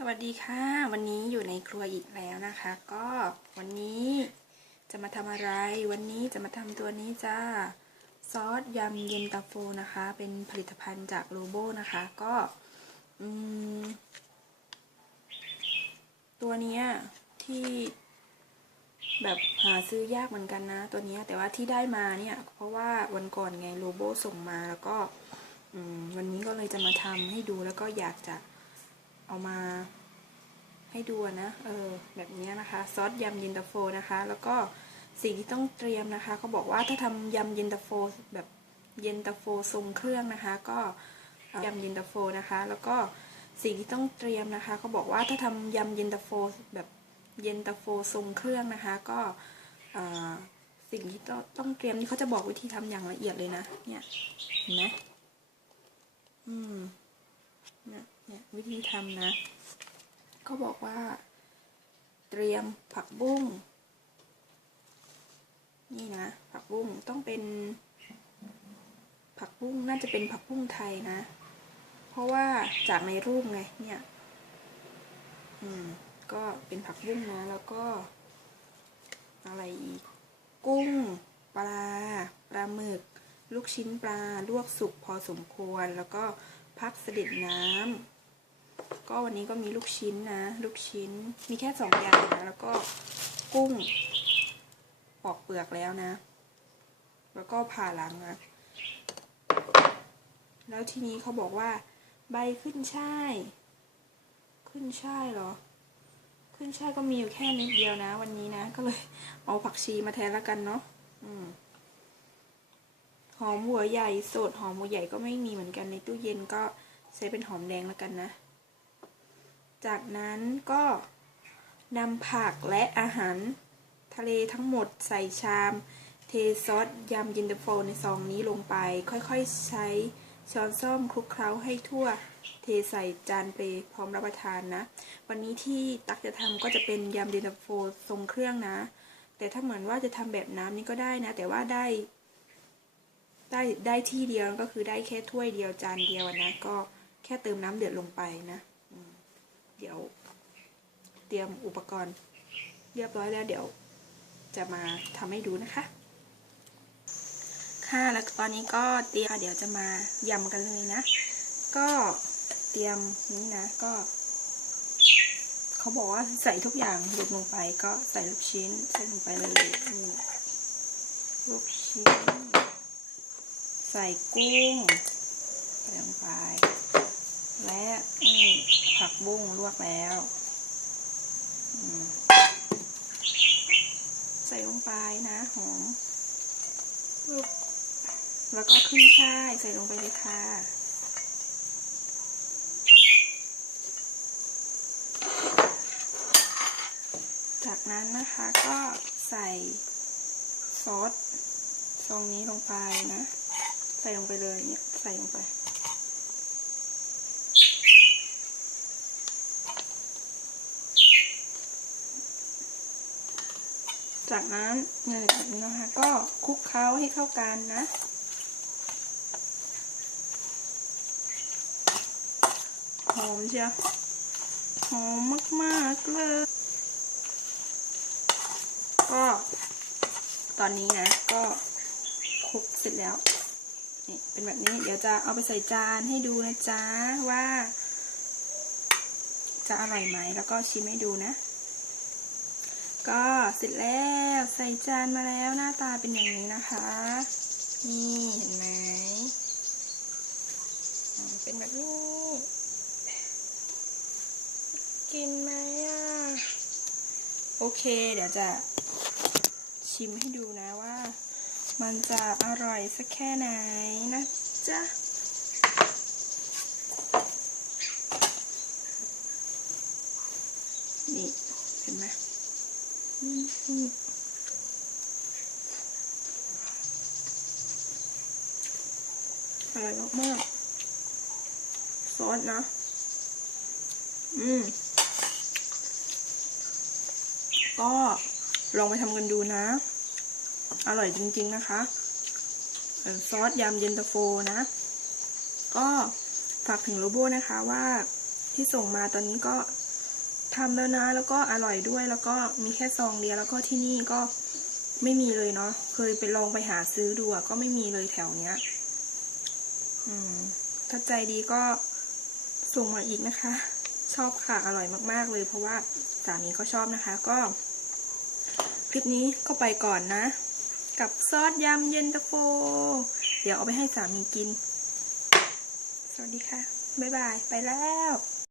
สวัสดีค่ะ วันนี้อยู่ในครัวอีกแล้วนะคะ ก็วันนี้จะมาทำอะไร วันนี้จะมาทำตัวนี้จ้าซอสยำเย็นตาโฟนะคะ เป็นผลิตภัณฑ์จากโลโบนะคะ ก็ตัวเนี้ยที่แบบหาซื้อยากเหมือนกันนะ ตัวเนี้ยแต่ว่าที่ได้มาเนี่ย เพราะว่าวันก่อนไงโลโบส่งมาแล้วก็วันนี้ก็เลยจะมาทำให้ดูแล้วก็อยากจะ เอามาให้ดูนะเออแบบนี้นะคะซอสยำเย็นตาโฟนะคะ แล้วก็สิ่งที่ต้องเตรียมนะคะเขาบอกว่าถ้าทำยำเย็นตาโฟแบบเย็นตาโฟทรงเครื่องนะคะ ก็ยำเย็นตาโฟนะคะ แล้วก็สิ่งที่ต้องเตรียมนะคะเขาบอกว่าถ้าทำยำเย็นตาโฟแบบเย็นตาโฟทรงเครื่องนะคะ ก็สิ่งที่ต้องต้องเตรียมนี่เขาจะบอกวิธีทำอย่างละเอียดเลยนะ เนี่ยเห็นไหมอืมเนี่ย เนี่ยวิธีทำนะก็บอกว่า เตรียมผักบุ้งนี่นะ ผักบุ้งต้องเป็น ผักบุ้งน่าจะเป็นผักบุ้งไทยนะ เพราะว่าจากในรูปไงเนี่ย อืม ก็เป็นผักบุ้งนะ แล้วก็ อะไรอีก กุ้ง ปลาปลาหมึก ลูกชิ้นปลาลวกสุกพอสมควรแล้วก็พักเสด็จน้ำ ก็วันนี้ก็มีลูกชิ้นนะ ลูกชิ้นมีแค่สองอย่างนะแล้วก็กุ้งปอกเปลือกแล้วนะ แล้วก็ผ่าหลังนะ แล้วทีนี้เขาบอกว่า ใบขึ้นช่ายขึ้นช่ายเหรอ ขึ้นช่ายก็มีอยู่แค่นิดเดียวนะ วันนี้นะ ก็เลยเอาผักชีมาแทนแล้วกันเนาะอืมหอมหัวใหญ่สดหอมหัวใหญ่ก็ไม่มีเหมือนกันในตู้เย็นก็ใช้เป็นหอมแดงแล้วกันนะ จากนั้นก็นำผักและอาหารทะเลทั้งหมดใส่ชาม เทซอสยำเยินตาโฟในซองนี้ลงไป ค่อยๆใช้ช้อนส้อมคลุกเคล้าให้ทั่ว เทใส่จานเปพร้อมรับประทานนะ วันนี้ที่ตักจะทำก็จะเป็นยำเย็นตาโฟทรงเครื่องนะ แต่ถ้าเหมือนว่าจะทำแบบน้ำนี่ก็ได้นะ แต่ว่าได้ ได้ได้ที่เดียวก็คือได้แค่ถ้วยเดียวจานเดียวนะ ก็แค่เติมน้ำเดือดลงไปนะ เดี๋ยว เตรียมอุปกรณ์เรียบร้อยแล้วเดี๋ยวจะมาทำให้ดูนะคะ ค่ะแล้วตอนนี้ก็เตรียมเดี๋ยวจะมายำกันเลยนะ ก็เตรียมนี้นะก็เขาบอกว่าใส่ทุกอย่างรวมลงไปก็ใส่ลูกชิ้นใส่ลงไปเลยนี่ลูกชิ้น ใส่กุ้งใส่ลงไป และผักบุ้งลวกแล้วใส่ลงไปนะหอมแล้วก็ขึ้นช่ายใส่ลงไปเลยค่ะจากนั้นนะคะก็ใส่ซอสซองนี้ลงไปนะ ใส่ลงไปเลยเนี่ยใส่ลงไป จากนั้นเนี่ยแบบนี้นะคะ ก็คลุกเคล้าให้เข้ากันนะหอมเชียวหอมมากๆเลย ก็ตอนนี้นะ ก็คลุกเสร็จแล้วนี่เป็นแบบนี้เดี๋ยวจะเอาไปใส่จานให้ดูนะจ๊ะว่า จะอร่อยไหมแล้วก็ชิมให้ดูนะ ก็เสร็จแล้วใส่จานมาแล้วหน้าตาเป็นอย่างนี้นะคะ นี่เห็นไหมเป็นแบบนี้ กินไหมอะ โอเค เดี๋ยวจะชิมให้ดูนะว่า มันจะอร่อยสักแค่ไหนนะจ๊ะ นี่เห็นไหม อร่อยมากๆซอสนะ อืม ก็ลองไปทำกันดูนะ อร่อยจริง ๆ นะคะซอสยำเย็นตาโฟนะ ก็ฝากถึงโลโบนะคะว่าที่ส่งมาตอนนี้ก็ ทำแล้วนะ แล้วก็อร่อยด้วยแล้วก็มีแค่ซองเดียวแล้วก็ที่นี่ก็ไม่มีเลยเนาะเคยไปลองไปหาซื้อดูอะก็ไม่มีเลยแถวเนี้ย อืมถ้าใจดีก็ส่งมาอีกนะคะ ชอบค่ะอร่อยมาก ๆ เลย เพราะว่าสามีก็ชอบนะคะก็ คลิปนี้ก็ไปก่อนนะ กับซอสยำเย็นตาโฟ เดี๋ยวเอาไปให้สามีกิน สวัสดีค่ะ บ๊ายบาย ไปแล้ว